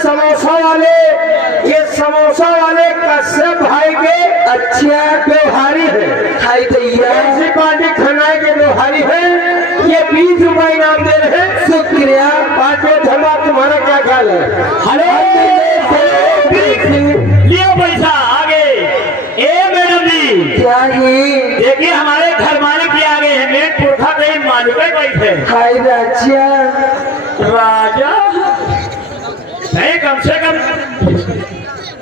समोसा वाले, ये समोसा वाले कश्यप भाई के अच्छा व्यवहारी है। खाई ऐसी पार्टी खनाए के व्यवहारी है। ये 20 रुपए इनाम दे रहे हैं। शुक्रिया। पांचों धर्मा, तुम्हारा क्या ख्याल है? हेलो, लियो पैसा आगे। ए मैडम जी, क्या देखिए हमारे घर मालिक के आगे है। मेरे पुरखा कहीं मालिक बैठे। हाय राजा, राजा नहीं, कम से कम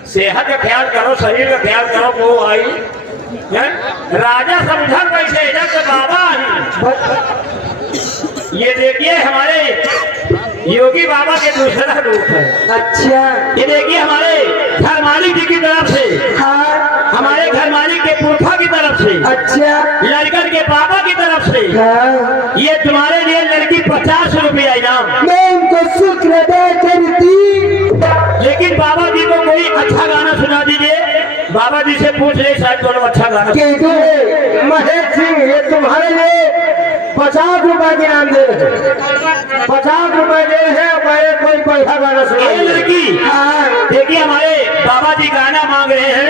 सेहत का ख्याल करो, शरीर का ख्याल करो। वो आई राजा समझन कैसे जब बाबा ये देखिए हमारे योगी बाबा के दूसरा रूप है। अच्छा, ये देखिए हमारे घर मालिक जी की तरफ से। हाँ, हमारे घर मालिक के पुरखा की तरफ से। अच्छा, लड़कन के पापा की तरफ से। हाँ, ये तुम्हारे लिए लड़की 50 रुपया इनाम। मैं उनको शुक्र अदा करती। लेकिन बाबा जी को कोई अच्छा गाना सुना दीजिए। बाबा जी से पूछ ले, शायद दोनों अच्छा गाना। महेश सिंह, ये तुम्हारे लिए 50 रुपए के नाम दे रहे हैं। 50 रुपए दे रहे हैं। पहले कोई पैसा गाना सुना लड़की। हाँ, देखिए हमारे बाबा जी गाना मांग रहे हैं।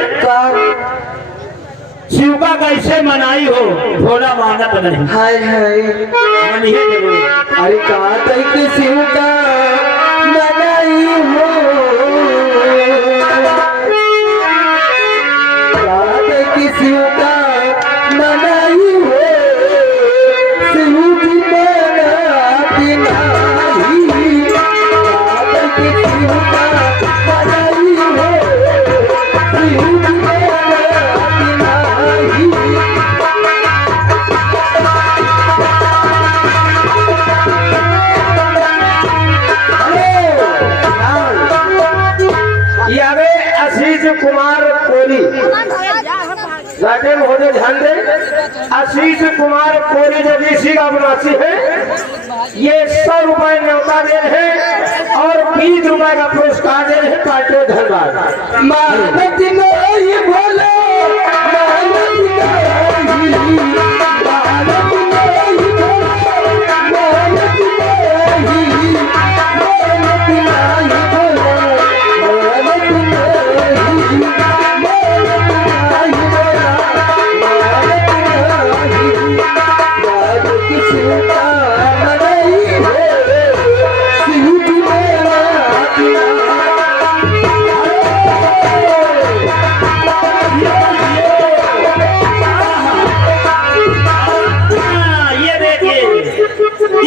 शिव का कैसे मनाई हो, भोला मानत नहीं। हाय हाय, अरे कहा कि शिव का मनाई हो, शिव का मनाई हो, शिव की मनाती नहीं। शिव का मनाई हो, शिव की मनाती नहीं। यावे आशीष कुमार कोहली, राजेंद्र होने ध्यान दे। आशीष कुमार कोहली जो ऋषि का बनासी है, ये 100 रुपए न्योता दे रहे हैं और 20 रुपए का पुरस्कार दे रहे हैं। पार्टियों धन्यवाद। महानती नहीं बोले, महानती नहीं, महानती नहीं बोले, महानती नहीं, महानती नहीं बोले, महानती नहीं,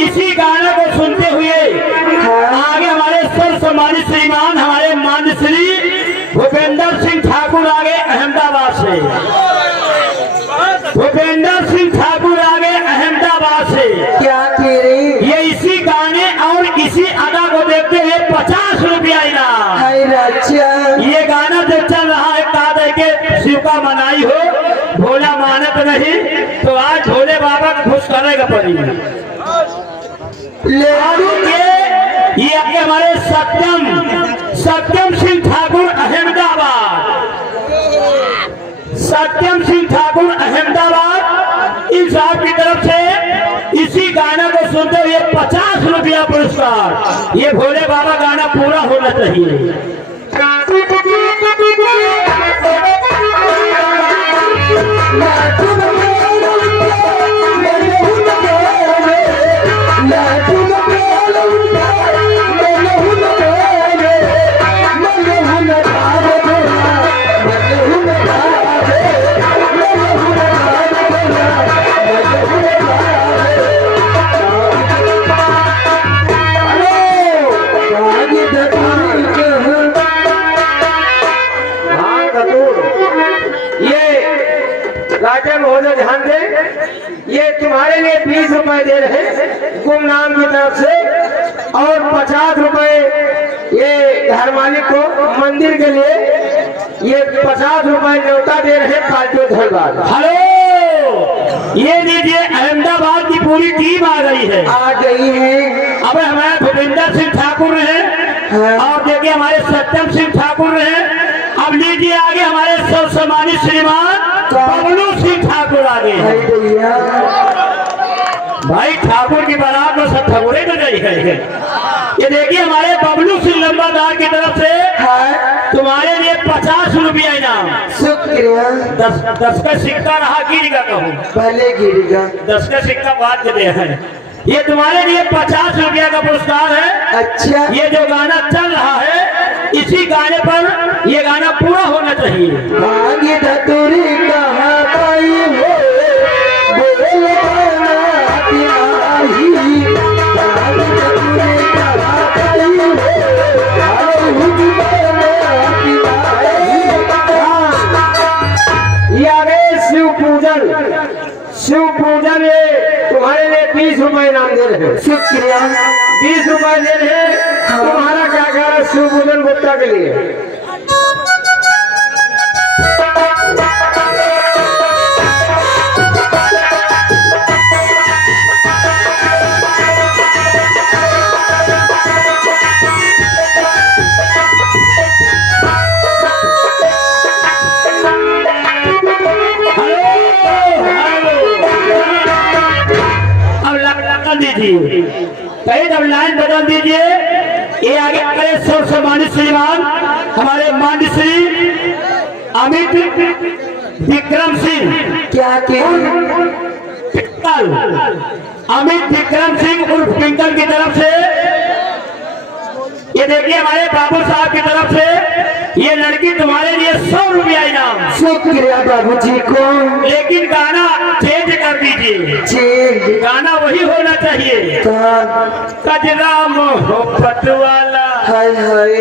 इसी गाने को सुनते हुए आगे हमारे सर सम्मानित श्रीमान हमारे मान्य श्री भूपेंद्र सिंह ठाकुर आगे अहमदाबाद से। भूपेंद्र सिंह ठाकुर आगे अहमदाबाद से क्या ये इसी गाने और इसी अदा को देखते हुए 50 रुपया इनाम। ये गाना जो चल रहा है कहा के शिव का मनाई हो, भोला मानत नहीं, तो आज भोले बाबा को खुश करेगा पड़ी। ये हमारे सत्यम सिंह ठाकुर अहमदाबाद, सत्यम सिंह ठाकुर अहमदाबाद, इन साहब की तरफ से इसी गाना को सुनते हुए 50 रुपया पुरस्कार। ये भोले बाबा गाना पूरा होना चाहिए। ध्यान दे, ये तुम्हारे लिए 20 रुपए दे रहे हैं गुमनाम की तरफ से और 50 रुपए ये घर मालिक को मंदिर के लिए। ये 50 रुपए न्योता दे रहे हैं। पार्टियों धन्यवाद। हेलो ये लीजिए अहमदाबाद की पूरी टीम आ गई है। अब हमारे भूपेंद्र सिंह ठाकुर है और देखिए हमारे सत्यम सिंह ठाकुर है। अब लीजिए आगे हमारे सर्वसम्मानित श्रीमान बबलू सिंह ठाकुर आगे भाई ठाकुर की बारात में सब ठगोरे में गई है। ये देखिए हमारे बबलू सिंह लंबादार की तरफ से तुम्हारे लिए 50 रुपया इनाम। शुक्रिया। 10 का सिक्का रहा गिरेगा कहूँ भले गिरेगा। 10 का सिक्का बाद में है। ये तुम्हारे लिए 50 रुपया का पुरस्कार है। अच्छा। ये जो गाना चल रहा है इसी गाने पर ये गाना पूरा होना चाहिए। आगे धतुरी कहाँ पाई हो बोल गाना तिहाई। आगे धतुरी कहाँ पाई हो बोल गाना तिहाई। ये आगे शिव पूजन ये तुम्हारे लिए 20 रुपए इनाम दे रहे हैं। शुक्रिया। 20 रुपए दे रहे हैं। तुम्हारा क्या कह है शिव पूजन गुप्ता के लिए? दीजिए कहीं जब लाइन बदल दीजिए। ये आगे करे सर्वसम्मानित श्रीमान हमारे माननीय श्री अमित विक्रम सिंह क्या अमित विक्रम सिंह उर्फ पिंकल की तरफ से। ये देखिए हमारे बाबू साहब की तरफ से ये लड़की तुम्हारे लिए 100 रुपया इनाम। शुक्रिया बाबूजी को। लेकिन गाना चेंज कर दीजिए। गाना वही होना चाहिए। कजरा मोहब्बत वाला। हाय हाय।